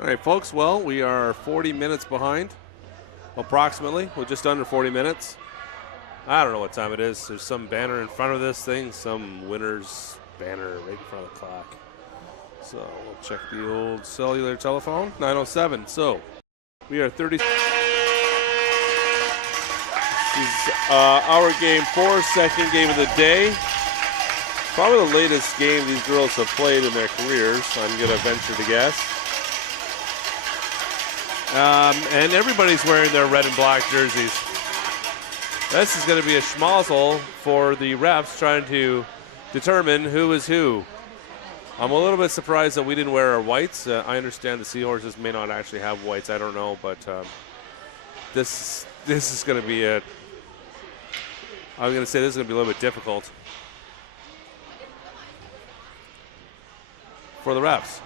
All right, folks. Well, we are 40 minutes behind, approximately. We're just under 40 minutes. I don't know what time it is. There's some banner in front of this thing, some winner's banner right in front of the clock. So we'll check the old cellular telephone, 907. So we are 30. This is our game 4, second game of the day. Probably the latest game these girls have played in their careers, I'm going to venture to guess. And everybody's wearing their red and black jerseys. This is going to be a schmozzle for the refs trying to determine who is who. I'm a little bit surprised that we didn't wear our whites. I understand the Seahorses may not actually have whites. I don't know, but this is going to be a. I'm going to say this is going to be a little bit difficult for the refs.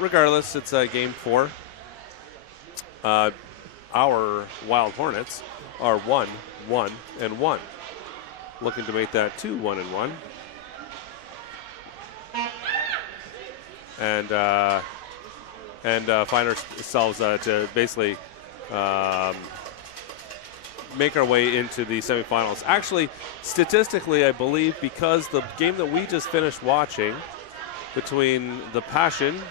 Regardless, it's game 4. Our Wild Hornets are 1-1-1, looking to make that 2-1-1, and find ourselves to basically make our way into the semifinals. Actually, statistically, I believe because the game that we just finished watching between the Passion,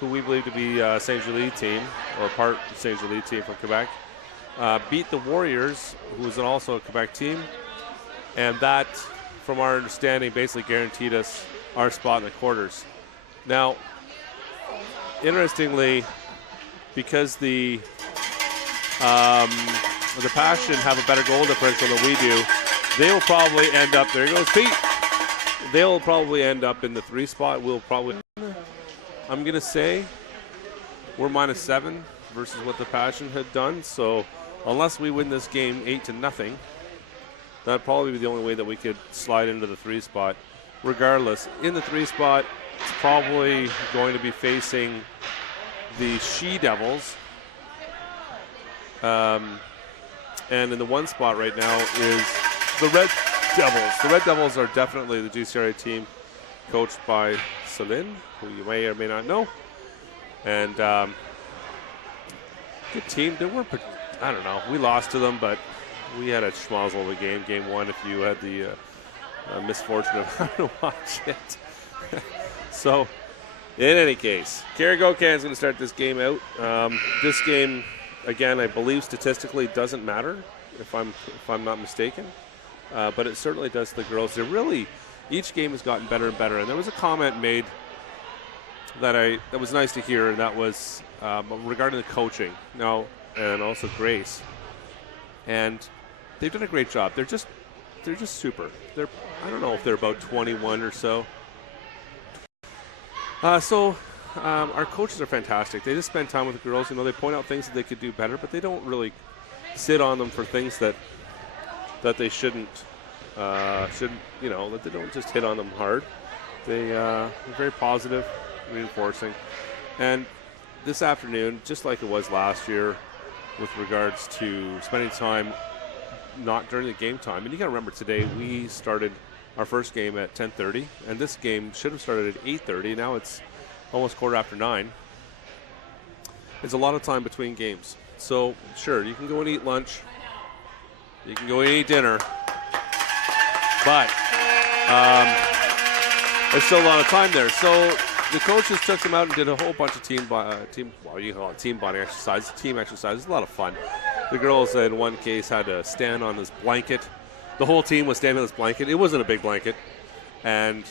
who we believe to be St. Julie team, or part St. Julie team from Quebec, beat the Warriors, who is also a Quebec team, and that, from our understanding, basically guaranteed us our spot in the quarters. Now, interestingly, because the Passion have a better goal differential than we do, they will probably end up, there goes Pete, they'll probably end up in the 3 spot. We'll probably, I'm going to say we're -7 versus what the Passion had done. So unless we win this game 8-0, that'd probably be the only way that we could slide into the 3 spot. Regardless, in the 3 spot, it's probably going to be facing the She Devils. And in the 1 spot right now is the Red Devils. The Red Devils are definitely the GCRA team coached by Celine, who you may or may not know. And good team. They were, I don't know, we lost to them, but we had a schmozzle of a game, game 1, if you had the misfortune of having to watch it. So, in any case, Kerry Gocan is going to start this game out. This game, again, I believe statistically doesn't matter, if I'm not mistaken. But it certainly does to the girls. They're really, each game has gotten better and better. And there was a comment made that was nice to hear, and that was regarding the coaching now, and also Grace. And they've done a great job. They're just super. I don't know if they're about 21 or so. Our coaches are fantastic. They just spend time with the girls. You know, they point out things that they could do better, but they don't really sit on them for things that they shouldn't, you know, that they don't just hit on them hard. They're very positive, reinforcing. And this afternoon, just like it was last year with regards to spending time not during the game time. And you got to remember, today we started our first game at 10:30, and this game should have started at 8:30. Now it's almost 9:15. It's a lot of time between games. So, sure, you can go and eat lunch. You can go and eat dinner. But there's still a lot of time there. So the coaches took them out and did a whole bunch of team bonding exercises, team exercises. It's a lot of fun. The girls, in one case, had to stand on this blanket. The whole team was standing on this blanket. It wasn't a big blanket. And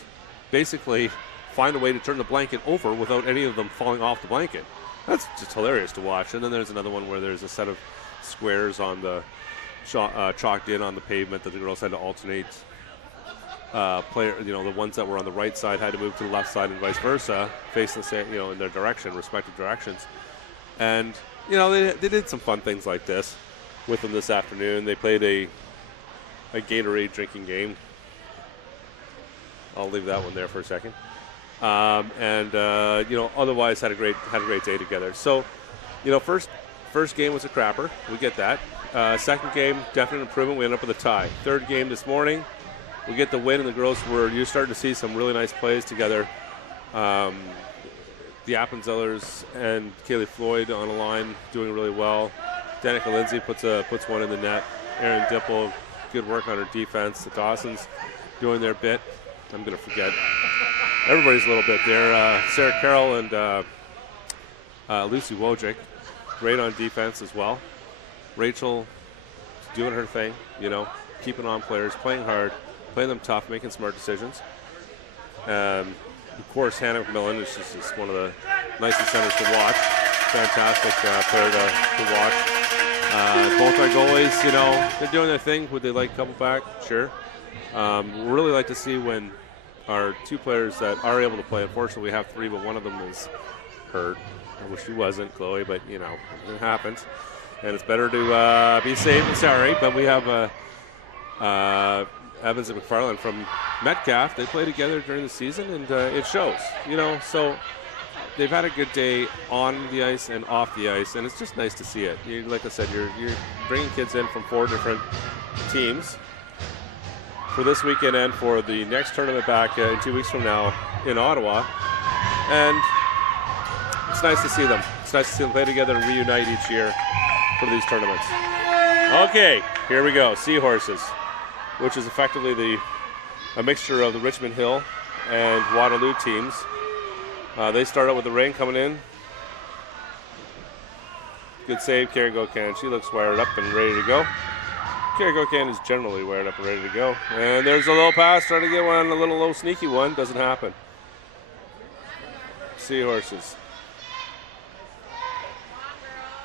basically find a way to turn the blanket over without any of them falling off the blanket. That's just hilarious to watch. And then there's another one where there's a set of squares on the chalked in on the pavement that the girls had to alternate. The ones that were on the right side had to move to the left side and vice versa, facing the same, in their respective directions. And they did some fun things like this with them this afternoon. They played a Gatorade drinking game. I'll leave that one there for a second. Otherwise had a great day together. So, first game was a crapper. We get that. Second game, definite improvement. We end up with a tie. Third game this morning, we get the win, and the girls you're starting to see some really nice plays together. the Appenzellers and Kaylee Floyd on a line doing really well. Danica Lindsay puts one in the net. Erin Dipple, good work on her defense. The Dawsons doing their bit. I'm going to forget everybody's a little bit there. Sarah Carroll and Lucy Wojcik, great on defense as well. Rachel doing her thing, keeping on players, playing hard, playing them tough, making smart decisions. Of course, Hannah McMillan is just one of the nicest centers to watch. Fantastic player to watch. Both our goalies, they're doing their thing. Would they like a couple back? Sure. We really like to see when our two players that are able to play. Unfortunately, we have three, but one of them is hurt. I wish she wasn't, Chloe, but, it happens. And it's better to be safe than sorry. But we have Evans and McFarland from Metcalf. They play together during the season, and it shows, So they've had a good day on the ice and off the ice, and it's just nice to see it. Like I said, you're bringing kids in from 4 different teams for this weekend and for the next tournament back in 2 weeks from now in Ottawa. And it's nice to see them. It's nice to see them play together and reunite each year for these tournaments. Okay, here we go. Seahorses, which is effectively a mixture of the Richmond Hill and Waterloo teams. They start out with the rain coming in. Good save, Carrie Gocan. She looks wired up and ready to go. Carrie Gocan is generally wired up and ready to go. And there's a low pass, trying to get one, a little low sneaky one. Doesn't happen. Seahorses.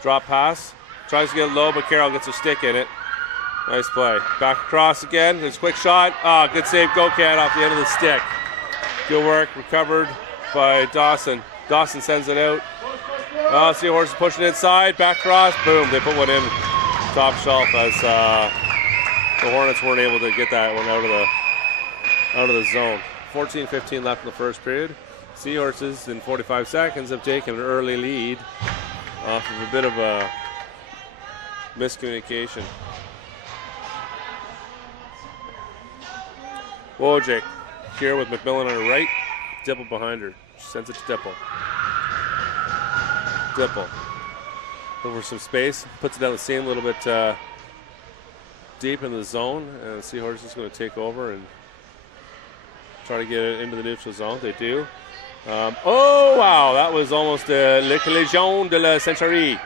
Drop pass. Tries to get low, but Carroll gets her stick in it. Nice play. Back across again. There's a quick shot. Good save, Gocan off the end of the stick. Good work. Recovered by Dawson. Dawson sends it out. Seahorses pushing inside. Back cross. Boom. They put one in top shelf as the Hornets weren't able to get that one out of the zone. 14-15 left in the first period. Seahorses in 45 seconds have taken an early lead off of a bit of a miscommunication. Wojcik here with McMillan on her right. Dipple behind her. She sends it to Dipple. Dipple over some space. Puts it down the seam a little bit deep in the zone. And the Seahorses is going to take over and try to get it into the neutral zone. They do. Wow. That was almost Le Collision de la Century.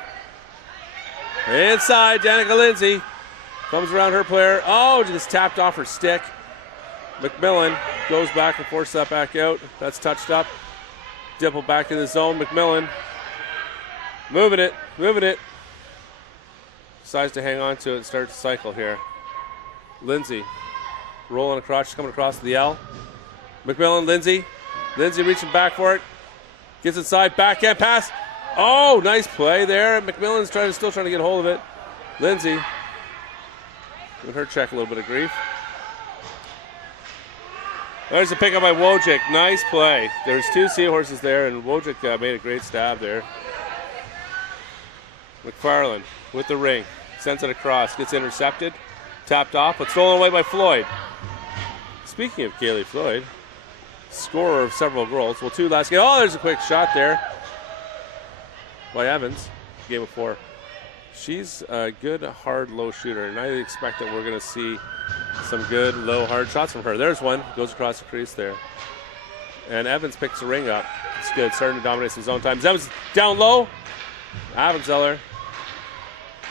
Inside, Danica Lindsay comes around her player. Just tapped off her stick. McMillan goes back and forces that back out. That's touched up. Dipple back in the zone. McMillan moving it. Decides to hang on to it and start to cycle here. Lindsay rolling across. She's coming across the L. McMillan, Lindsay. Lindsay reaching back for it. Gets inside. Backhand pass. Nice play there. McMillan's still trying to get a hold of it. Lindsay giving her check a little bit of grief. There's a pickup by Wojcik. Nice play. There's two Seahorses there, and Wojcik made a great stab there. McFarland with the ring. Sends it across. Gets intercepted. Tapped off, but stolen away by Floyd. Speaking of Kaylee Floyd, scorer of several goals. Well, 2 last game. There's a quick shot there by Evans. Game before. She's a good, hard, low shooter, and I expect that we're going to see some good, low, hard shots from her. There's one. Goes across the crease there. And Evans picks the ring up. It's good. Starting to dominate some zone times. Evans down low. Avenzeller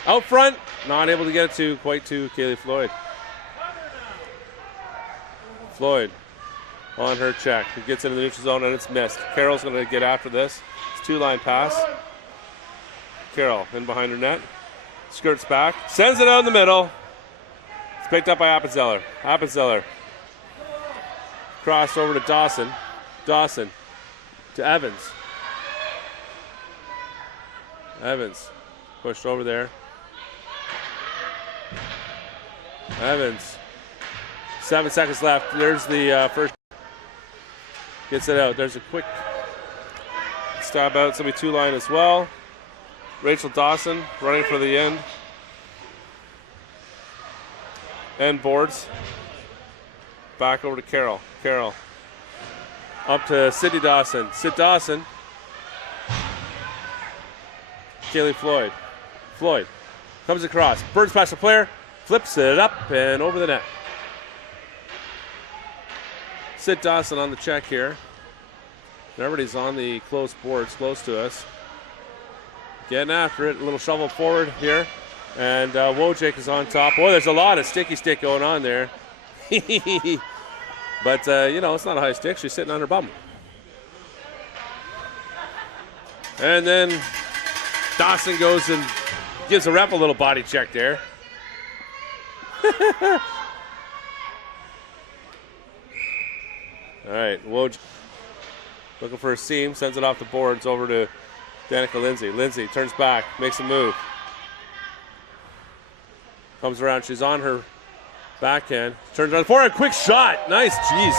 out front. Not able to get it quite to Kaylee Floyd. Floyd on her check. He gets into the neutral zone, and it's missed. Carroll's going to get after this. It's 2-line pass. Carroll in behind her net. Skirts back. Sends it out in the middle. It's picked up by Appenzeller. Appenzeller. Crossed over to Dawson. Dawson to Evans. Evans pushed over there. Evans. 7 seconds left. There's the first. Gets it out. There's a quick stab out. It's going to be 2-line as well. Rachel Dawson running for the end. End boards. Back over to Carroll. Carroll. Up to Sydney Dawson. Sid Dawson Kaylee Floyd. Floyd comes across, burns past the player, flips it up and over the net. Sid Dawson on the check here. Everybody's on the close boards, close to us. Getting after it, a little shovel forward here. And Wojcik is on top. Boy, there's a lot of sticky stick going on there. But, it's not a high stick. She's sitting on her bum. And then Dawson goes and gives the ref a little body check there. All right, Woj looking for a seam, sends it off the boards over to Danica Lindsay. Lindsay turns back, makes a move. Comes around, she's on her backhand. Turns around, forehand, quick shot. Nice, jeez.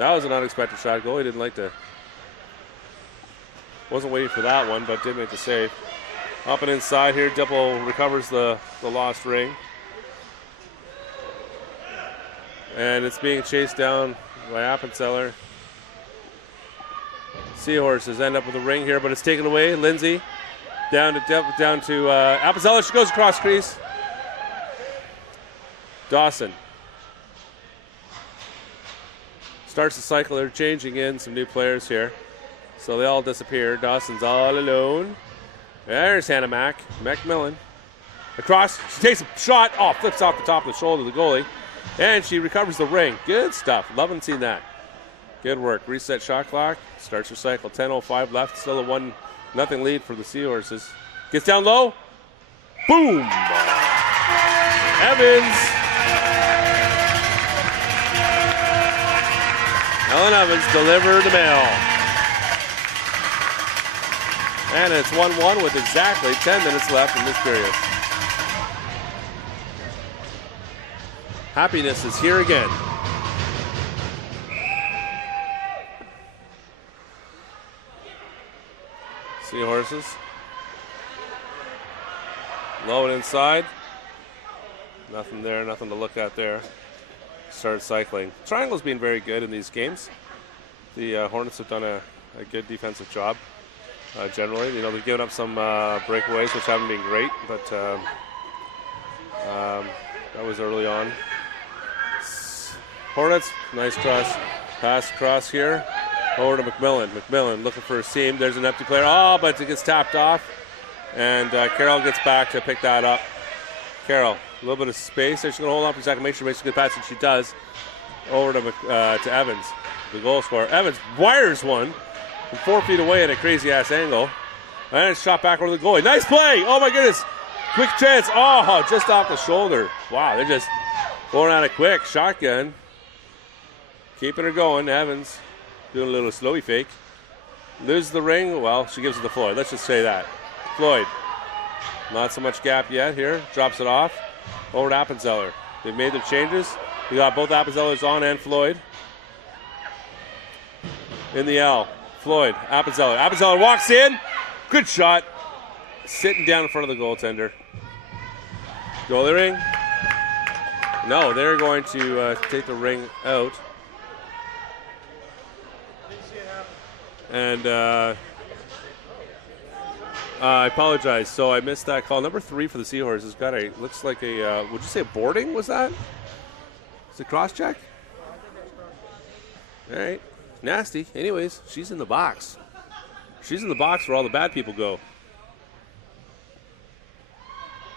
That was an unexpected shot. Goalie didn't like to, wasn't waiting for that one, but did make the save. Up and inside here, Dipple recovers the lost ring. And it's being chased down by Appenzeller. Seahorses end up with a ring here, but it's taken away. Lindsay down to Appenzeller. She goes across crease. Dawson starts the cycle. They're changing in some new players here, so they all disappear. Dawson's all alone. There's Hannah Macmillan. Across, she takes a shot. Oh, flips off the top of the shoulder of the goalie. And she recovers the ring. Good stuff. Loving seeing that. Good work. Reset shot clock. Starts her cycle. 10:05 left. Still a 1-0 lead for the Seahorses. Gets down low. Boom! Evans. Ellen Evans delivered the mail. And it's 1-1 with exactly 10 minutes left in this period. Happiness is here again. Seahorses. Low and inside. Nothing there, nothing to look at there. Start cycling. Triangle's been very good in these games. The Hornets have done a good defensive job generally. They've given up some breakaways, which haven't been great, but that was early on. Hornets, nice cross. Pass across here. Over to McMillan. McMillan looking for a seam. There's an empty player. Oh, but it gets tapped off. And Carroll gets back to pick that up. Carroll, a little bit of space. She's going to hold on for a second, make sure she makes a good pass, and she does. Over to Evans, the goal scorer. Evans wires one from 4 feet away at a crazy-ass angle. And it's shot back over the goalie. Nice play! Oh, my goodness. Quick chance. Oh, just off the shoulder. Wow, they're just going at it quick. Shotgun. Keeping her going. Evans doing a little slowy fake. Loses the ring. Well, she gives it to Floyd. Let's just say that. Floyd. Not so much gap yet here. Drops it off. Over to Appenzeller. They've made their changes. We got both Appenzellers on and Floyd. In the L. Floyd. Appenzeller. Appenzeller walks in. Good shot. Sitting down in front of the goaltender. Goalie ring. No, they're going to take the ring out. And I apologize. So I missed that call. Number 3 for the Seahorses has got looks like a, would you say a boarding was that? Is it cross check? All right. Nasty. Anyways, she's in the box. She's in the box where all the bad people go.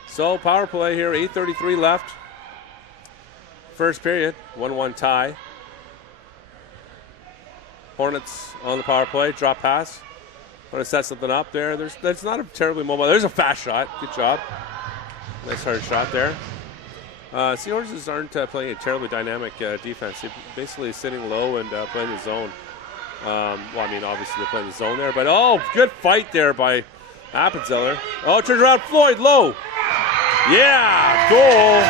So power play here, 8:33 left. First period, 1-1 tie. Hornets on the power play, drop pass. Want to set something up there. There's not a terribly mobile. There's a fast shot. Good job. Nice hard shot there. Seahorses aren't playing a terribly dynamic defense. They're basically sitting low and playing the zone. Obviously they're playing the zone there, but good fight there by Appenzeller. Oh, turns around, Floyd, low. Yeah, goal.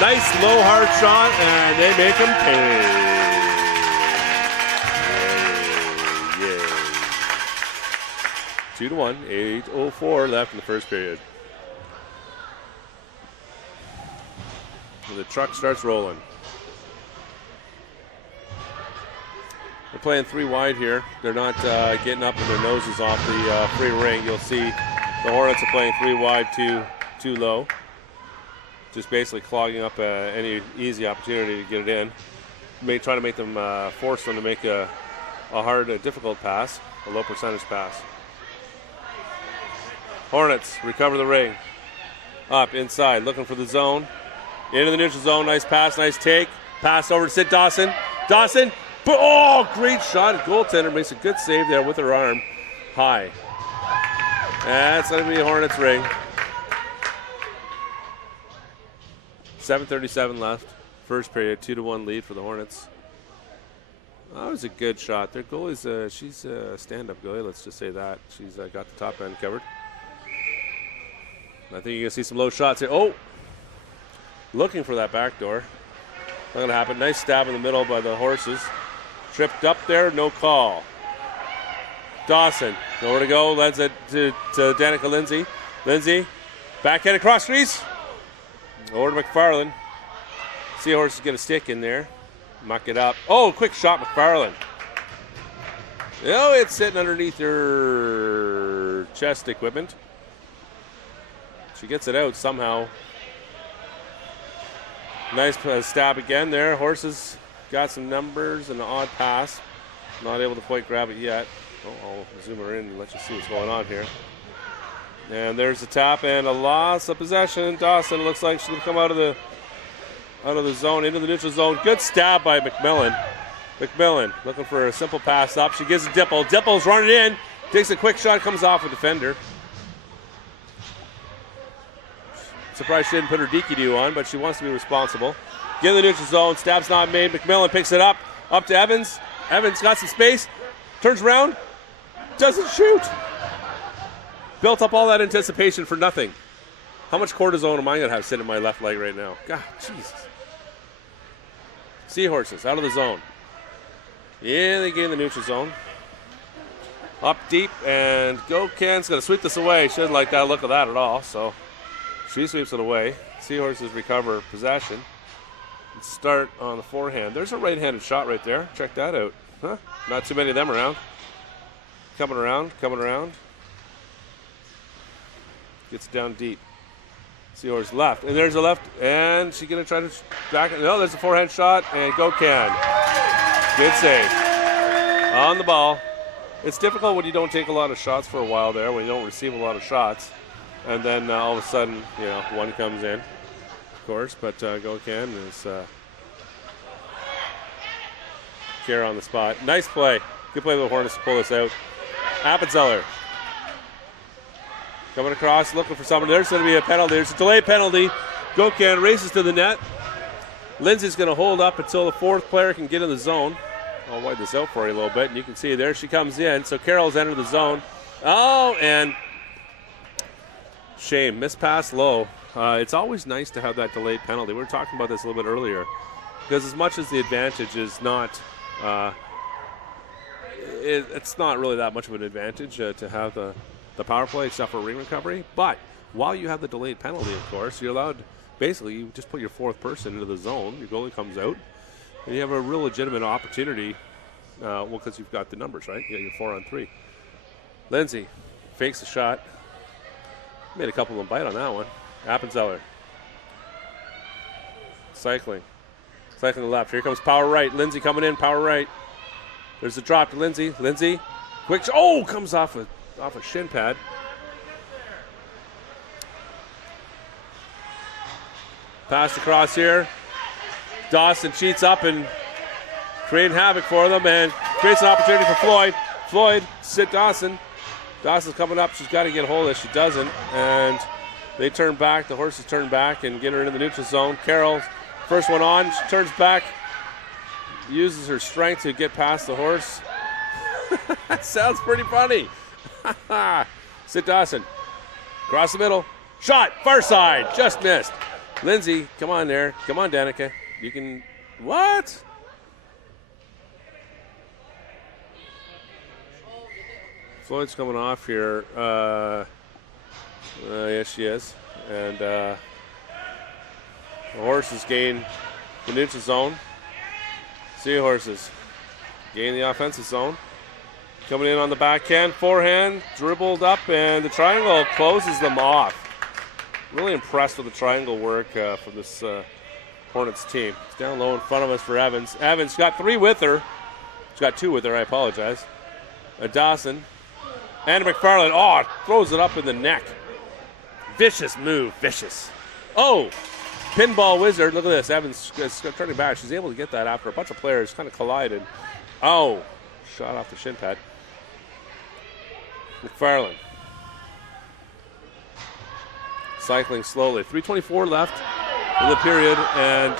Nice low hard shot, and they make him pay. 2-1, 8:04 left in the first period. The truck starts rolling. They're playing 3 wide here. They're not getting up with their noses off the free ring. You'll see the Hornets are playing 3 wide, too low. Just basically clogging up any easy opportunity to get it in. Try to make them force them to make a hard, difficult pass, a low percentage pass. Hornets recover the ring. Up inside, looking for the zone. Into the neutral zone, nice pass, nice take. Pass over to Sid Dawson. Dawson, oh, great shot. Goaltender makes a good save there with her arm high. That's going to be a Hornets ring. 7:37 left. First period, 2-1 lead for the Hornets. That was a good shot. Their goalie's she's a stand-up goalie. Let's just say that she's got the top end covered. I think you're gonna see some low shots here. Oh, looking for that back door. Not gonna happen. Nice stab in the middle by the Horses. Tripped up there, no call. Dawson, nowhere to go. Lends it to Danica Lindsay. Lindsay, backhand across crease. Over to McFarland. Seahorses get a stick in there. Muck it up. Oh, quick shot, McFarland. Oh, it's sitting underneath her chest equipment. She gets it out somehow. Nice stab again there. Horses got some numbers and an odd pass. Not able to quite grab it yet. Oh, I'll zoom her in and let you see what's going on here. And there's the tap and a loss of possession. Dawson looks like she's going to come out of the zone, into the neutral zone. Good stab by McMillan. McMillan looking for a simple pass up. She gives it Dipple. Dipple's running in. Takes a quick shot, comes off a defender. Surprised she didn't put her DQ on, but she wants to be responsible. Get in the neutral zone. Stab's not made. McMillan picks it up. Up to Evans. Evans got some space. Turns around. Doesn't shoot. Built up all that anticipation for nothing. How much cortisone am I going to have sitting in my left leg right now? God, Jesus. Seahorses out of the zone. Yeah, they get in the neutral zone. Up deep, and Goken's going to sweep this away. She doesn't like that look of that at all, so she sweeps it away. Seahorses recover possession. Start on the forehand. There's a right-handed shot right there. Check that out. Huh? Not too many of them around. Coming around. Gets down deep. Seahorse left. And there's a left. And she's going to try to back it. No, there's a forehand shot. And Goken. Good save. On the ball. It's difficult when you don't take a lot of shots for a while there, when you don't receive a lot of shots. And then all of a sudden, one comes in, of course. But Goken is care on the spot. Nice play. Good play by the Hornets to pull this out. Appenzeller. Coming across, looking for someone. There's going to be a penalty. There's a delay penalty. Goken races to the net. Lindsay's going to hold up until the fourth player can get in the zone. I'll wide this out for you a little bit, and you can see there she comes in. So Carroll's entered the zone. Oh, and shame. Miss pass low. It's always nice to have that delayed penalty. We were talking about this a little bit earlier. Because as much as the advantage is not, it's not really that much of an advantage to have the power play except for ring recovery. But while you have the delayed penalty, of course, you're allowed, basically, you just put your fourth person into the zone. Your goalie comes out. And you have a real legitimate opportunity, because you've got the numbers, right? You got your 4-on-3. Lindsay fakes the shot. Made a couple of them bite on that one. Appenzeller. Cycling left. Here comes power right. Lindsay coming in, power right. There's a drop to Lindsay. Lindsay, quick. Comes off a shin pad. Passed across here. Dawson cheats up and creating havoc for them and creates an opportunity for Floyd. Floyd, sit Dawson. Dawson's coming up. She's got to get a hold of it. She doesn't. And they turn back. The Horses turn back and get her into the neutral zone. Carroll, first one on. She turns back. Uses her strength to get past the horse. That sounds pretty funny. Sit Dawson. Across the middle. Shot. Far side. Just missed. Lindsay, come on there. Come on, Danica. You can. What? Floyd's coming off here. Yes, she is. And the Horses gain the neutral zone. Seahorses Gain the offensive zone. Coming in on the backhand, forehand, dribbled up, and the triangle closes them off. Really impressed with the triangle work from this Hornets team. It's down low in front of us for Evans. Evans got 3 with her. She's got 2 with her, I apologize. Dawson. And McFarland, throws it up in the neck. Vicious move, vicious. Oh, pinball wizard. Look at this. Evans turning back. She's able to get that after a bunch of players kind of collided. Oh, shot off the shin pad. McFarland. Cycling slowly. 3:24 left in the period, and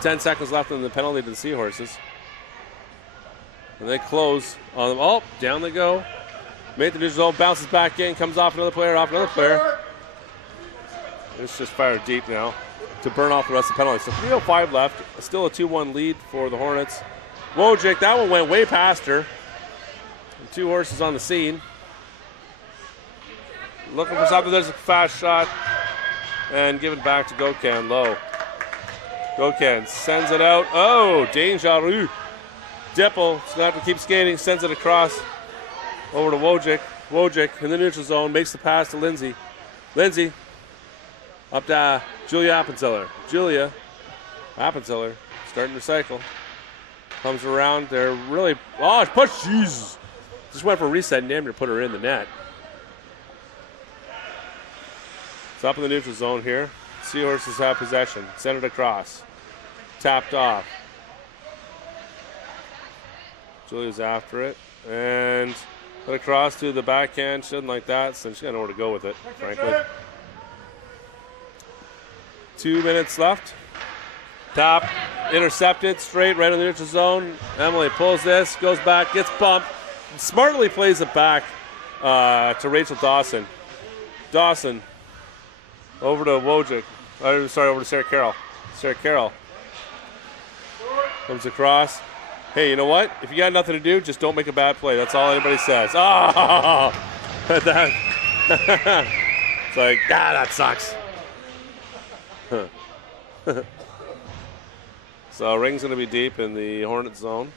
10 seconds left in the penalty to the Seahorses. And they close on them. Oh, down they go. Made the neutral zone, bounces back in, comes off another player, off another player. It's just fired deep now to burn off the rest of the penalty. So 3:05 left. Still a 2-1 lead for the Hornets. Wojcik, that one went way past her. And 2 horses on the scene. Looking for something. There's a fast shot. And given back to Gokan low. Gokan sends it out. Oh, Dangereux. Dipple is going to have to keep skating. Sends it across over to Wojcik. Wojcik in the neutral zone. Makes the pass to Lindsay. Lindsay up to Julia Appenzeller. Julia Appenzeller starting to cycle. Comes around. They're really... Oh, push. Jeez. Just went for a reset and damn near put her in the net. It's up in the neutral zone here. Seahorses have possession. Send it across. Tapped off. Julia's after it. And put across to the backhand. She doesn't like that, so she's got nowhere to go with it, frankly. 2 minutes left. Tap. Intercepted. Straight right in the neutral zone. Emily pulls this. Goes back. Gets bumped. Smartly plays it back to Rachel Dawson. Dawson. Over to Wojcik. Over to Sarah Carroll. Sarah Carroll comes across. Hey, you know what? If you got nothing to do, just don't make a bad play. That's all anybody says. Oh! It's like, that sucks. So ring's going to be deep in the Hornet zone.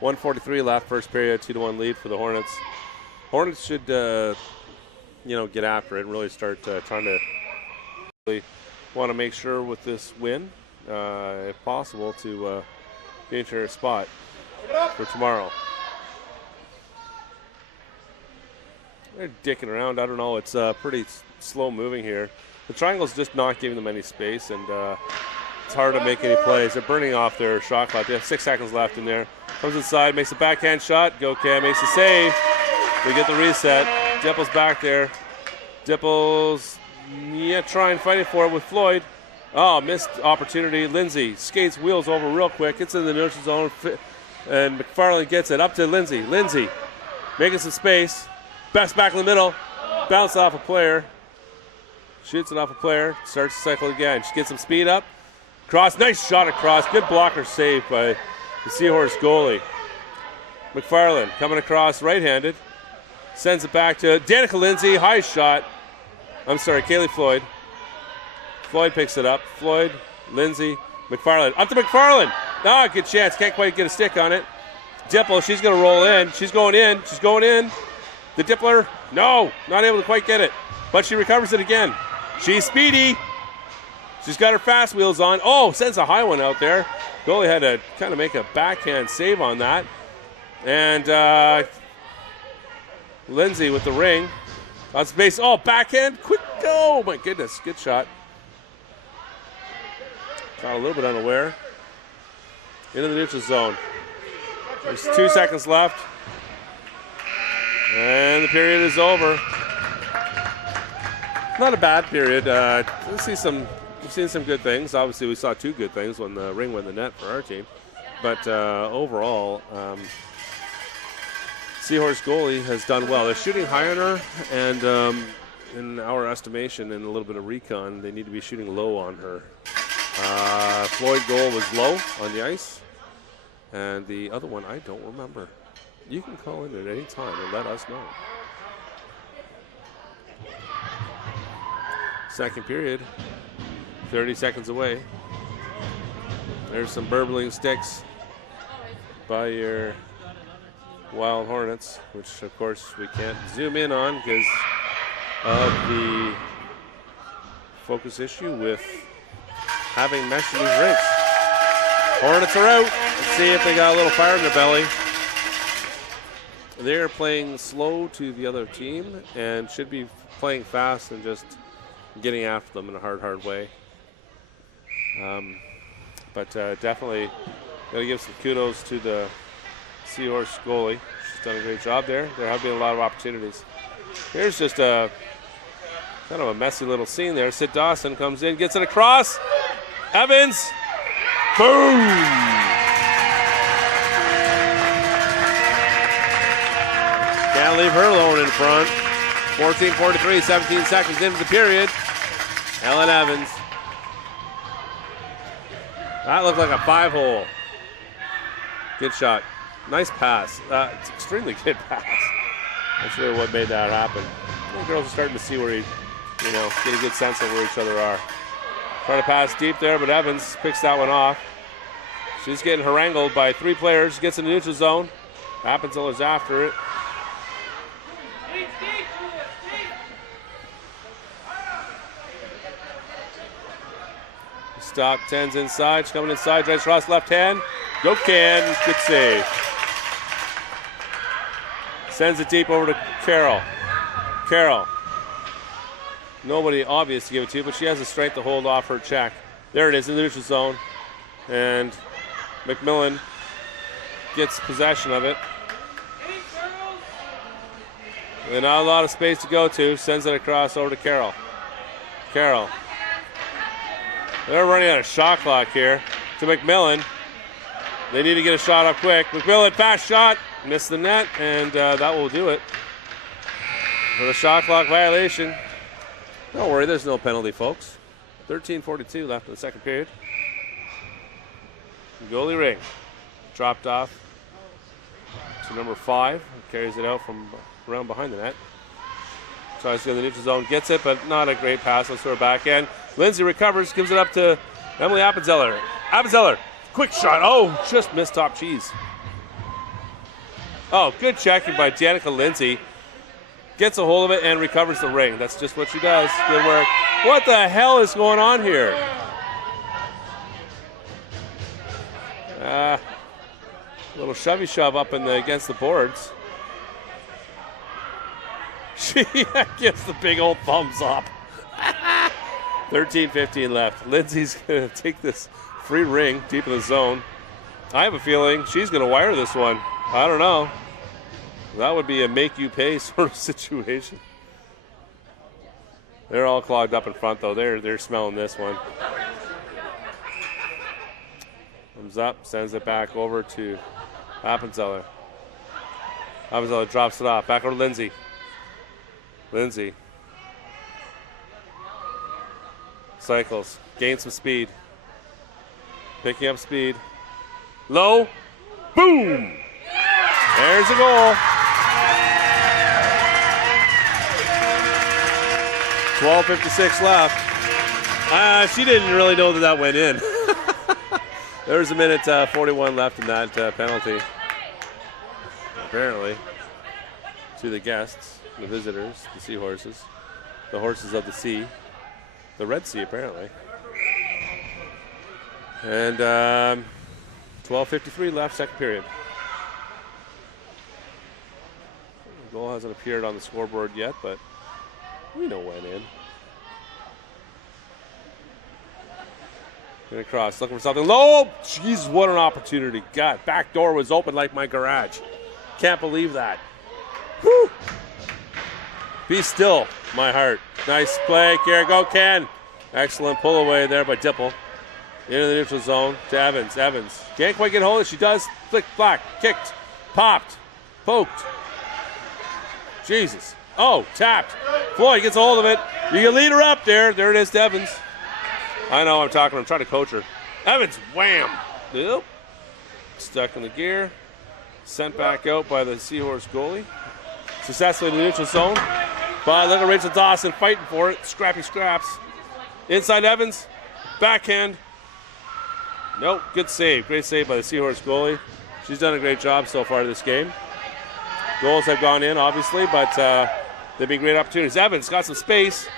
1:43 left, first period, 2-1 lead for the Hornets. Hornets should, get after it and really start trying to really want to make sure with this win, if possible, to get into a spot for tomorrow. They're dicking around. I don't know. It's pretty slow moving here. The triangle's just not giving them any space, and it's hard to make any plays. They're burning off their shot clock. They have 6 seconds left in there. Comes inside, makes a backhand shot. Gokan makes a save. We get the reset. Dipple's back there. Dipple's, try and fight it for it with Floyd. Oh, missed opportunity. Lindsay skates, wheels over real quick. It's in the neutral zone, and McFarland gets it up to Lindsay. Lindsay making some space. Best back in the middle. Bounce off a player. Shoots it off a player. Starts to cycle again. She gets some speed up. Cross. Nice shot across. Good blocker save by the Seahorse goalie. McFarland coming across right-handed. Sends it back to Danica Lindsay. High shot. I'm sorry, Kaylee Floyd. Floyd picks it up. Floyd, Lindsay, McFarland. Up to McFarland. Good chance. Can't quite get a stick on it. Dipple, she's going to roll in. She's going in. She's going in. The Dippler, no, not able to quite get it. But she recovers it again. She's speedy. She's got her fast wheels on. Oh, sends a high one out there. Goalie had to kind of make a backhand save on that. And Lindsay with the ring. On space. Oh, backhand. Quick. Oh, my goodness. Good shot. Got a little bit unaware. Into the neutral zone. There's 2 seconds left. And the period is over. Not a bad period. We've seen some good things. Obviously, we saw 2 good things when the ring went in the net for our team. But overall, Seahorse goalie has done well. They're shooting high on her, and in our estimation, and a little bit of recon, they need to be shooting low on her. Floyd goal was low on the ice, and the other one I don't remember. You can call in at any time and let us know. Second period, 30 seconds away. There's some burbling sticks by your Wild Hornets, which of course we can't zoom in on because of the focus issue with having mesh in these rinks. Hornets are out. Let's see if they got a little fire in their belly. They're playing slow to the other team and should be playing fast and just getting after them in a hard way. But definitely got to give some kudos to the Seahorse goalie. She's done a great job there. There have been a lot of opportunities. Here's just a kind of a messy little scene there. Sid Dawson comes in, gets it across. Evans. Boom! Can't leave her alone in front. 14:43, 17 seconds into the period. Ellen Evans. That looked like a 5-hole. Good shot. Nice pass. It's extremely good pass. That's really what made that happen. The girls are starting to see where get a good sense of where each other are. Trying to pass deep there, but Evans picks that one off. She's getting harangled by 3 players. Gets in the neutral zone. Appenzellers after it. Stop. 10's inside. She's coming inside. Drives across left hand. Go Can. Good save. Sends it deep over to Carroll. Carroll. Nobody obvious to give it to, but she has the strength to hold off her check. There it is in the neutral zone. And McMillan gets possession of it. And not a lot of space to go to. Sends it across over to Carroll. Carroll. They're running out of shot clock here to McMillan. They need to get a shot up quick. McMillan, fast shot. Missed the net, and that will do it. For the shot clock violation. Don't worry, there's no penalty, folks. 13:42 left in the second period. Goalie ring. Dropped off to number 5. Carries it out from around behind the net. Tries to go to the neutral zone. Gets it, but not a great pass. Let's throw her back in. Lindsay recovers, gives it up to Emily Appenzeller. Appenzeller, quick shot. Oh, just missed top cheese. Oh, good checking by Danica Lindsay. Gets a hold of it and recovers the ring. That's just what she does. Good work. What the hell is going on here? A little shovey shove up against the boards. She gives the big old thumbs up. 13:15 left. Lindsay's going to take this free ring deep in the zone. I have a feeling she's going to wire this one. I don't know. That would be a make you pay sort of situation. They're all clogged up in front, though. They're smelling this one. Comes up, sends it back over to Appenzeller. Appenzeller drops it off. Back over to Lindsay. Lindsay. Cycles. Gains some speed. Picking up speed. Low. Boom! There's a goal. 12:56 left. She didn't really know that went in. There's a minute 41 left in that penalty. Apparently, to the guests, the visitors, the Seahorses, the horses of the sea, the Red Sea, apparently. And 12:53 left, second period. The goal hasn't appeared on the scoreboard yet, but we know when in. Going across, looking for something low. Jesus, what an opportunity. God, back door was open like my garage. Can't believe that. Whew. Be still, my heart. Nice play. Here, go, Ken. Excellent pull away there by Dipple. Into the neutral zone to Evans. Evans can't quite get hold of it. She does. Flick, black, kicked, popped, poked. Jesus. Oh, tapped. Floyd gets a hold of it. You can lead her up there. There it is to Evans. I know I'm trying to coach her. Evans, wham. Yep. Stuck in the gear. Sent back out by the Seahorse goalie. Successfully in the neutral zone. But look at Rachel Dawson fighting for it. Scrappy scraps. Inside Evans. Backhand. Nope, good save. Great save by the Seahorse goalie. She's done a great job so far this game. Goals have gone in, obviously, but they've been great opportunities. Evans got some space.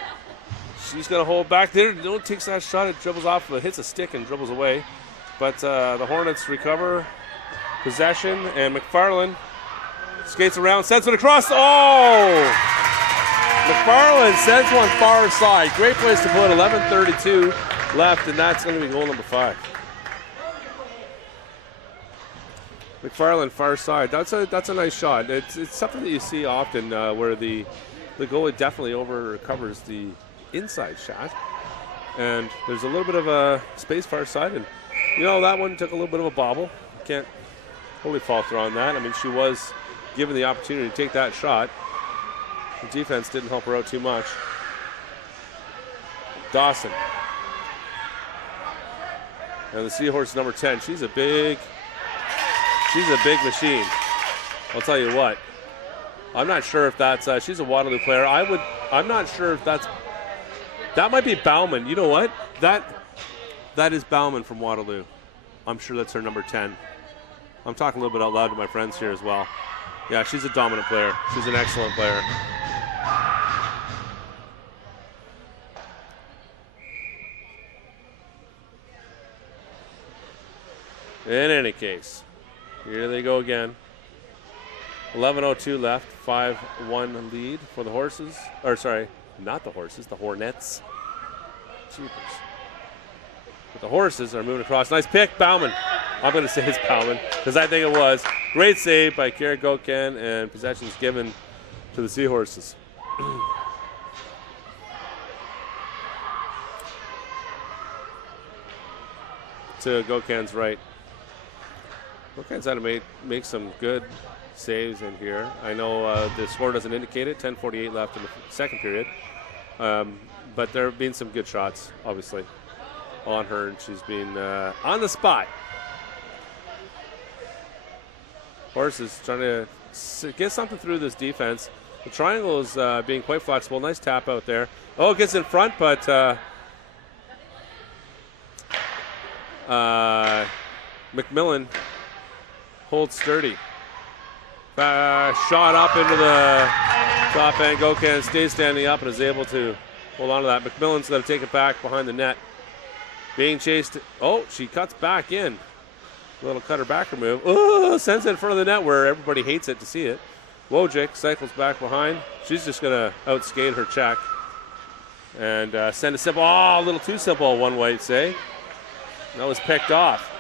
She's going to hold back there. No, takes that shot. It dribbles off, hits a stick and dribbles away. But the Hornets recover possession, and McFarland skates around, sends it across. Oh! McFarland sends one far side. Great place to put 11:32 left, and that's going to be goal number 5. McFarland far side. That's a nice shot. It's something that you see often where the goalie definitely over recovers the inside shot, and there's a little bit of a space far side, and that one took a little bit of a bobble. Can't totally falter on that. I mean, she was given the opportunity to take that shot. The defense didn't help her out too much. Dawson. And the Seahorse number 10. She's a big machine. I'll tell you what. I'm not sure if that's she's a Waterloo player. I'm not sure if that might be Bauman. You know what? That is Bauman from Waterloo. I'm sure that's her number 10. I'm talking a little bit out loud to my friends here as well. Yeah, she's a dominant player. She's an excellent player. In any case, here they go again. 11:02 left, 5-1 lead for the Horses. Or sorry, not the Horses, the Hornets. Jeepers. But the Horses are moving across. Nice pick, Bauman. I'm going to say it's Bauman because I think it was. Great save by Kara Goken, and possessions given to the Seahorses. To Goken's right. Goken's had to make some good saves in here. I know the score doesn't indicate it. 10:48 left in the second period. But there have been some good shots, obviously, on her, and she's been on the spot. Horses trying to get something through this defense. The triangle is being quite flexible. Nice tap out there. Oh, it gets in front, but McMillan holds sturdy. Shot up into the top end. Goken stays standing up and is able to hold on to that. McMillan's going to take it back behind the net. Being chased. Oh, she cuts back in. Little cutter backer move. Oh, sends it in front of the net where everybody hates it to see it. Wojcik cycles back behind. She's just going to outskate her check and send a simple. Oh, a little too simple, one might say. That was picked off.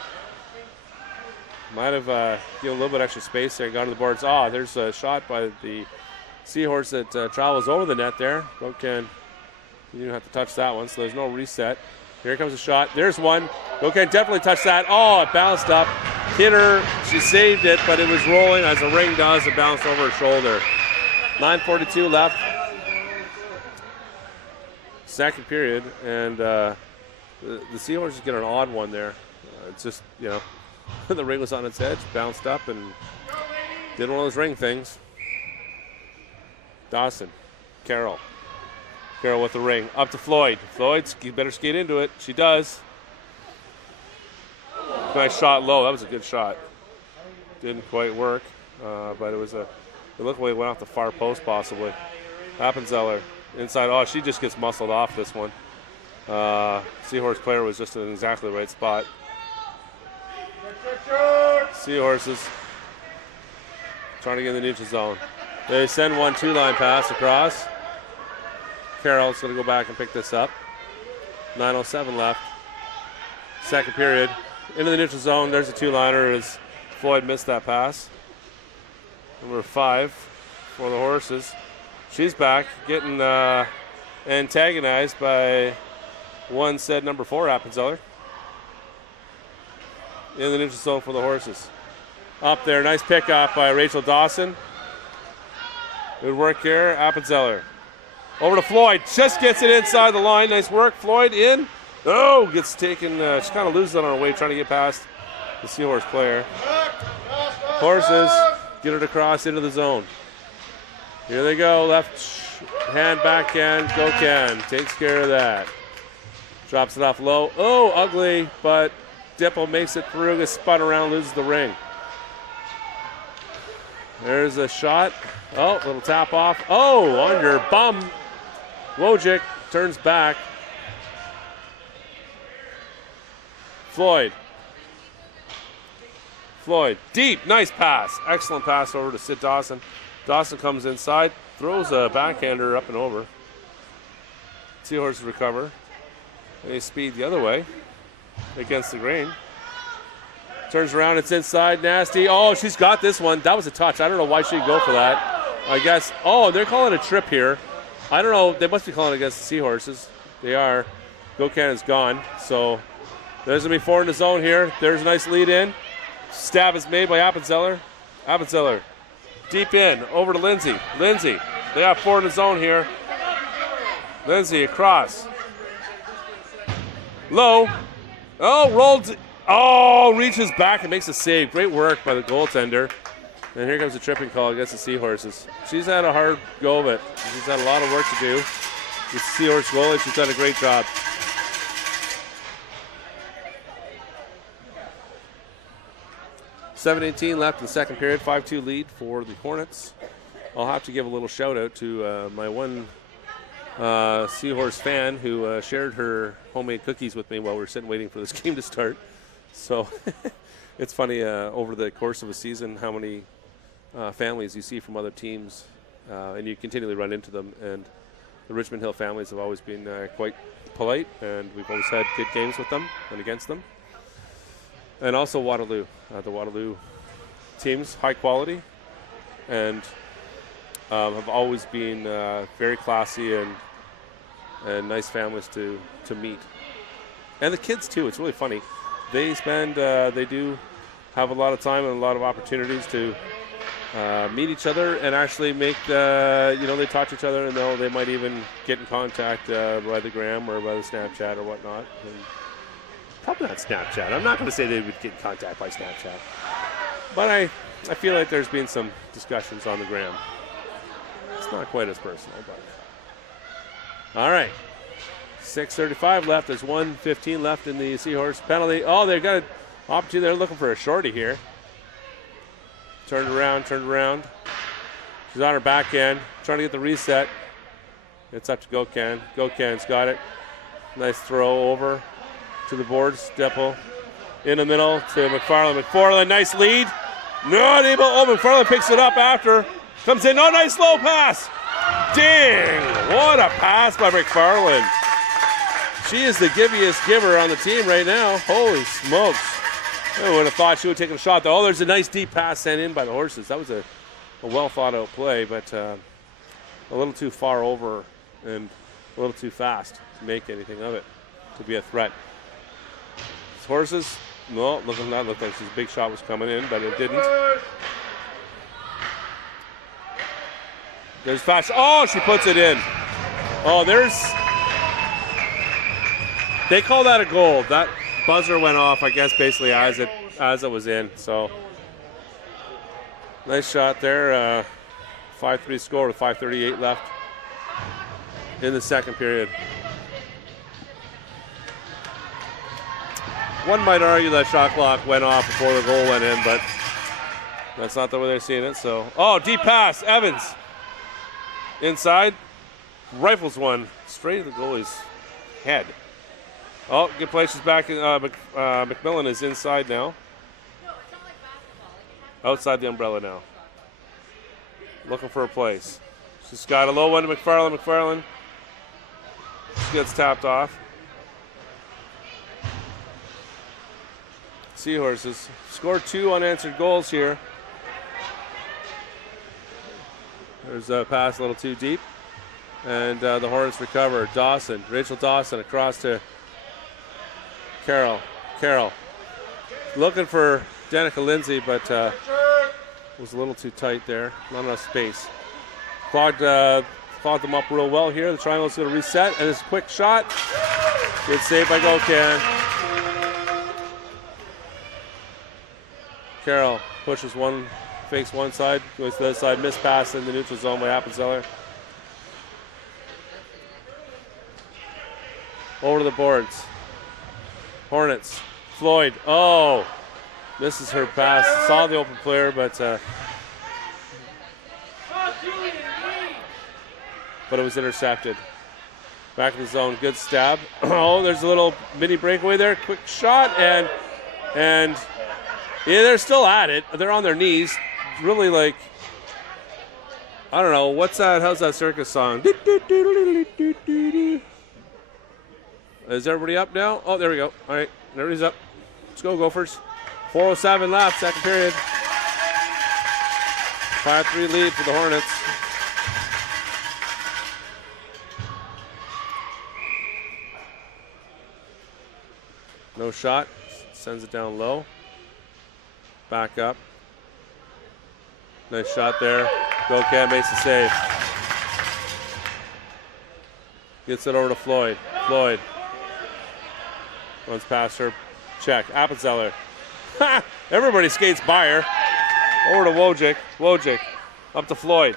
Might have given a little bit extra space there. Got to the boards. Oh, there's a shot by the Seahorse that travels over the net there. Goken, you didn't have to touch that one, so there's no reset. Here comes a shot. There's one. Goken definitely touched that. Oh, it bounced up. Hit her. She saved it, but it was rolling as a ring does. It bounced over her shoulder. 9:42 left. Second period, and the Seahorses get an odd one there. It's just, the ring was on its edge, bounced up, and did one of those ring things. Dawson. Carroll with the ring. Up to Floyd. Floyd, you better skate into it. She does. Nice shot low. That was a good shot. Didn't quite work, but it looked like it went off the far post possibly. Appenzeller. Inside. Oh, she just gets muscled off this one. Seahorse player was just in exactly the right spot. Seahorses trying to get in the neutral zone. They send one two-line pass across. Carroll's going to go back and pick this up. 9:07 left. Second period. Into the neutral zone. There's a two-liner as Floyd missed that pass. Number 5 for the Horses. She's back, getting antagonized by one said number 4, Appenzeller. In the neutral zone for the Horses. Up there, nice pickup by Rachel Dawson. Good work here, Appenzeller. Over to Floyd, just gets it inside the line. Nice work, Floyd in. Oh, gets taken, she kind of loses it on her way, trying to get past the Seahorse player. Horses get it across into the zone. Here they go, left hand, backhand, Goken takes care of that. Drops it off low. Oh, ugly, but Dipple makes it through, gets spun around, loses the ring. There's a shot. Oh, little tap off. Oh, on your bum. Wojcik turns back. Floyd, deep, nice pass. Excellent pass over to Sid Dawson. Dawson comes inside, throws a backhander up and over. Seahorses recover. They speed the other way against the grain. Turns around, it's inside, nasty. Oh, she's got this one. That was a touch. I don't know why she'd go for that. I guess, oh, they're calling a trip here. I don't know, they must be calling it against the Seahorses. They are. Go Cannon's gone, so there's going to be 4 in the zone here. There's a nice lead in. Stab is made by Appenzeller. Appenzeller deep in, over to Lindsay. Lindsay, they have 4 in the zone here. Lindsay across. Low. Oh, rolled. Oh, reaches back and makes a save. Great work by the goaltender. And here comes the tripping call against the Seahorses. She's had a hard go of it. She's had a lot of work to do. The Seahorse goalie, she's done a great job. .7:18 left in the second period. 5-2 lead for the Hornets. I'll have to give a little shout out to my one Seahorse fan who shared her homemade cookies with me while we were sitting waiting for this game to start. So it's funny over the course of a season how many families you see from other teams, and you continually run into them. And the Richmond Hill families have always been quite polite, and we've always had good games with them and against them. And also Waterloo. The Waterloo teams, high quality, and have always been very classy and nice families to meet. And the kids too, it's really funny. They do have a lot of time and a lot of opportunities to meet each other and actually make, they talk to each other, and they might even get in contact by the gram or by the Snapchat or whatnot. And probably not Snapchat. I'm not going to say they would get in contact by Snapchat. But I feel like there's been some discussions on the gram. It's not quite as personal, but. All right. 6:35 left. There's 1:15 left in the Seahorse penalty. Oh, they've got an opportunity. They're looking for a shorty here. Turned around. She's on her back end, trying to get the reset. It's up to Gocan. Gocan's got it. Nice throw over to the boards. Depot in the middle to McFarland. McFarland, nice lead. Not able. Oh, McFarland picks it up after. Comes in. Oh, nice low pass. Ding! What a pass by McFarland. She is the giveyest giver on the team right now. Holy smokes. I would have thought she would have taken a shot, though. Oh, there's a nice deep pass sent in by the Horses. That was a well-thought-out play, but a little too far over and a little too fast to make anything of it, to be a threat. Horses, no, looked like his big shot was coming in, but it didn't. There's fast. Oh, she puts it in. Oh, they call that a goal. That buzzer went off, I guess, basically as it was in. So nice shot there. 5-3 score with 5:38 left in the second period. One might argue that shot clock went off before the goal went in, but that's not the way they're seeing it. So, oh, deep pass, Evans. Inside, rifles one straight to the goalie's head. Oh, good play. She's back. McMillan is inside now. Outside the umbrella now. Looking for a place. She's got a low one to McFarland. McFarland. She gets tapped off. Seahorses scored 2 unanswered goals here. There's a pass a little too deep. And the Hornets recover. Rachel Dawson across to Carol. Looking for Danica Lindsay, but was a little too tight there. Not enough space. Clogged them up real well here. The triangle's going to reset, and it's a quick shot. Good save by Gocan. Carol pushes one, fakes one side, goes to the other side, missed pass in the neutral zone by Appenzeller. Over to the boards. Hornets Floyd. Oh, misses her pass. Saw the open player, but it was intercepted. Back in the zone, good stab. Oh, there's a little mini breakaway there. Quick shot, and yeah, they're still at it. They're on their knees. Really, like, I don't know. What's that? How's that circus song? Is everybody up now? Oh, there we go. All right, everybody's up. Let's go, Gophers. 4:07 left, second period. 5-3 lead for the Hornets. No shot. Sends it down low. Back up. Nice shot there. Gokan makes the save. Gets it over to Floyd. Floyd. Runs past her. Check. Appenzeller. Everybody skates by her. Over to Wojcik. Wojcik. Up to Floyd.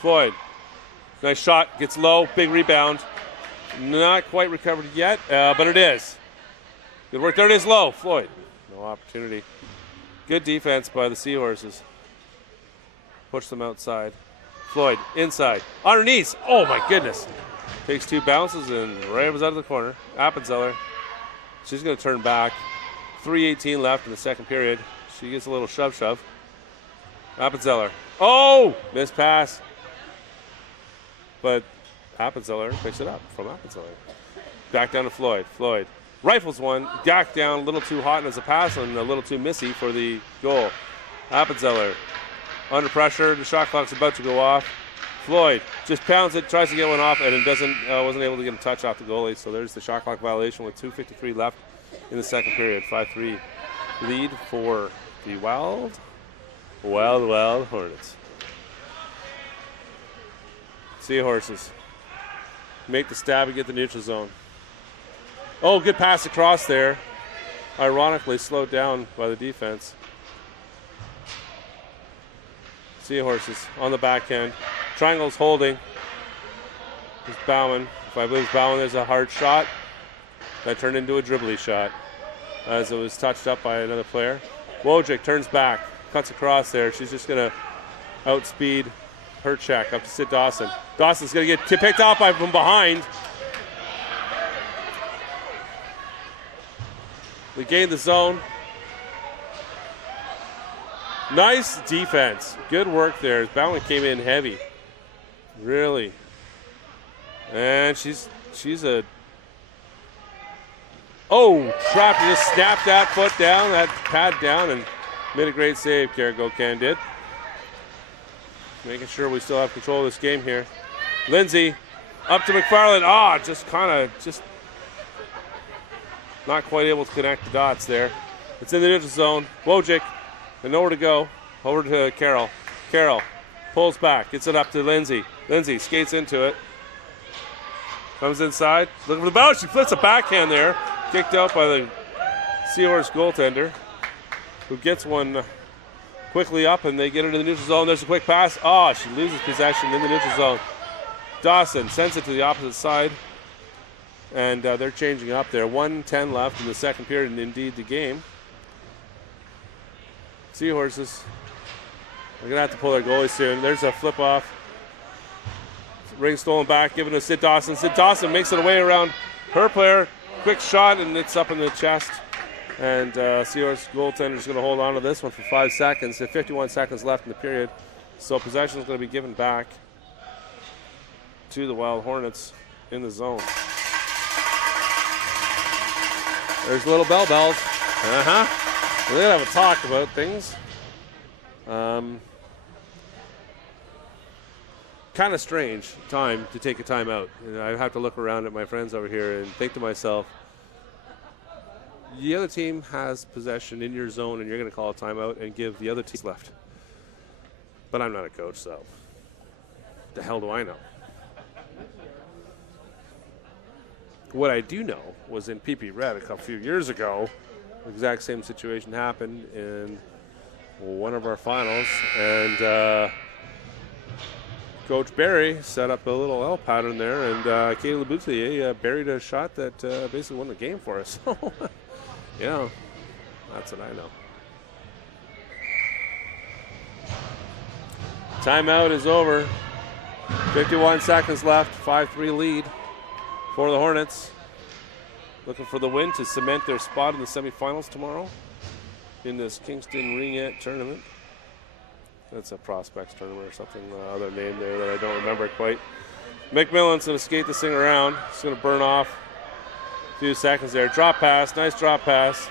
Floyd. Nice shot. Gets low. Big rebound. Not quite recovered yet, but it is. Good work. There it is low. Floyd. No opportunity. Good defense by the Seahorses. Push them outside. Floyd inside. On her knees. Oh my goodness. Takes 2 bounces and right was out of the corner. Appenzeller. She's going to turn back. 3:18 left in the second period. She gets a little shove. Appenzeller. Oh! Missed pass. But Appenzeller picks it up from Appenzeller. Back down to Floyd. Floyd. Rifles one. Back down. A little too hot as a pass and a little too missy for the goal. Appenzeller. Under pressure. The shot clock's about to go off. Floyd just pounds it, tries to get one off, and it wasn't able to get a touch off the goalie. So there's the shot clock violation with 2:53 left in the second period. 5-3 lead for the Wild Hornets. Seahorses make the stab and get the neutral zone. Oh, good pass across there. Ironically slowed down by the defense. Seahorses on the back end. Triangle's holding. There's Bauman. If I believe it's Bauman, there's a hard shot. That turned into a dribbly shot as it was touched up by another player. Wojcik turns back, cuts across there. She's just going to outspeed her check up to Sid Dawson. Dawson's going to get picked off from behind. They gain the zone. Nice defense. Good work there. Bauman came in heavy. Really. And she's a... Oh, trapped. Just snapped that foot down, that pad down, and made a great save, Kara Gokan did. Making sure we still have control of this game here. Lindsay up to McFarland. Just not quite able to connect the dots there. It's in the neutral zone. Wojcik, and nowhere to go. Over to Carroll. Carroll pulls back, gets it up to Lindsay. Lindsay skates into it. Comes inside, looking for the bounce. She flips a backhand there. Kicked out by the Seahorse goaltender, who gets one quickly up, and they get into the neutral zone. There's a quick pass. Oh, she loses possession in the neutral zone. Dawson sends it to the opposite side, and they're changing up there. 1:10 left in the second period, and indeed the game. Seahorses are going to have to pull their goalie soon. There's a flip off. Ring stolen back, given to Sid Dawson. Sid Dawson makes it away around her player. Quick shot, and it's up in the chest. And Seahorse goaltender is going to hold on to this one for 5 seconds. 51 seconds left in the period. So possession is going to be given back to the Wild Hornets in the zone. There's little bells. We're going to have a talk about things. Kind of strange time to take a timeout. I have to look around at my friends over here and think to myself, the other team has possession in your zone and you're going to call a timeout and give the other team left. But I'm not a coach, so the hell do I know? What I do know was in PP Red a few years ago, the exact same situation happened in one of our finals, and Coach Barry set up a little L pattern there, and Katie Laboutier buried a shot that basically won the game for us. Yeah, that's what I know. Timeout is over. 51 seconds left. 5-3 lead for the Hornets. Looking for the win to cement their spot in the semifinals tomorrow in this Kingston Ringette tournament. That's a prospects tournament or something, other name there that I don't remember quite. McMillan's going to skate this thing around. He's going to burn off a few seconds there. Drop pass, nice drop pass.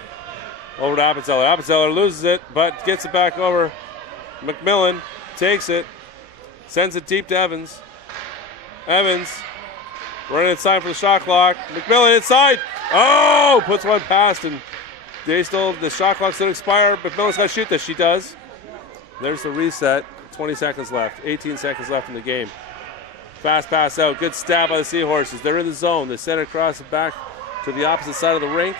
Over to Appenzeller. Appenzeller loses it, but gets it back over. McMillan takes it, sends it deep to Evans. Evans running inside for the shot clock. McMillan inside. Oh, puts one past, and the shot clock's going to expire. McMillan's got to shoot this. She does. There's the reset. 20 seconds left. 18 seconds left in the game. Fast pass out. Good stab by the Seahorses. They're in the zone. They send it across the back to the opposite side of the rink.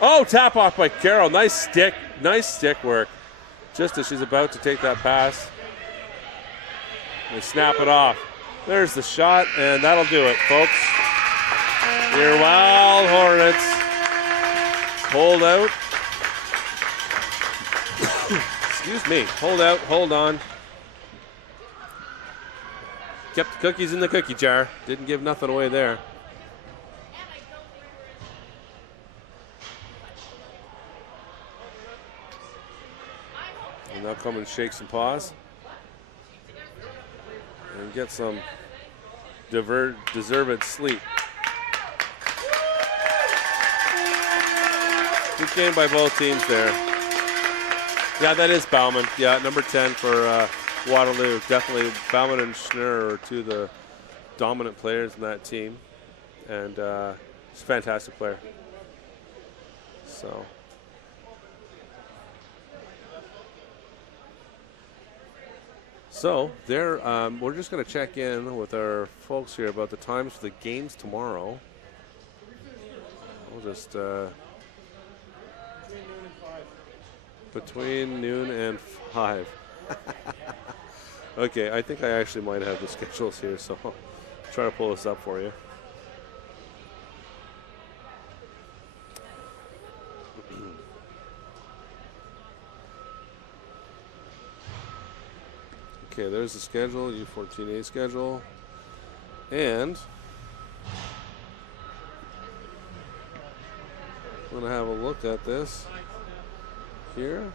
Oh, tap off by Carroll. Nice stick. Nice stick work. Just as she's about to take that pass. They snap it off. There's the shot, and that'll do it, folks. Your Wild Hornets hold out. Excuse me. Hold out. Hold on. Kept the cookies in the cookie jar. Didn't give nothing away there. And they'll come and shake some paws. And get some deserved sleep. Good game by both teams there. Yeah, that is Bauman. Yeah, number 10 for Waterloo. Definitely Bauman and Schnurr are two of the dominant players in that team. And he's a fantastic player. So there, we're just going to check in with our folks here about the times for the games tomorrow. We'll just between noon and 5. Okay, I think I actually might have the schedules here, so I'll try to pull this up for you. Okay, there's the schedule, U14A schedule. And I'm going to have a look at this here.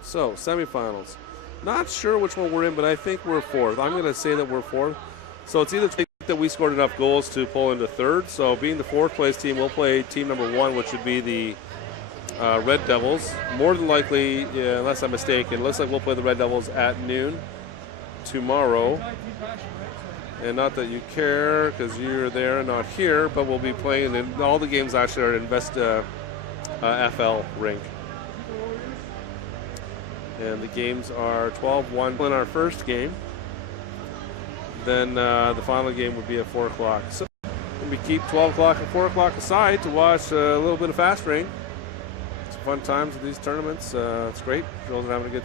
So, semifinals. Not sure which one we're in, but I think we're fourth. I'm going to say that we're fourth. So it's either that we scored enough goals to pull into third. So being the fourth place team, we'll play team number 1, which would be the Red Devils. More than likely, yeah, unless I'm mistaken, looks like we'll play the Red Devils at noon tomorrow. And not that you care because you're there and not here, but we'll be playing in all the games actually are at FL rink. And the games are 12-1 in our first game. Then the final game would be at 4 o'clock. So we keep 12 o'clock and 4 o'clock aside to watch a little bit of fast ring. It's fun times at these tournaments. It's great. Girls are having a good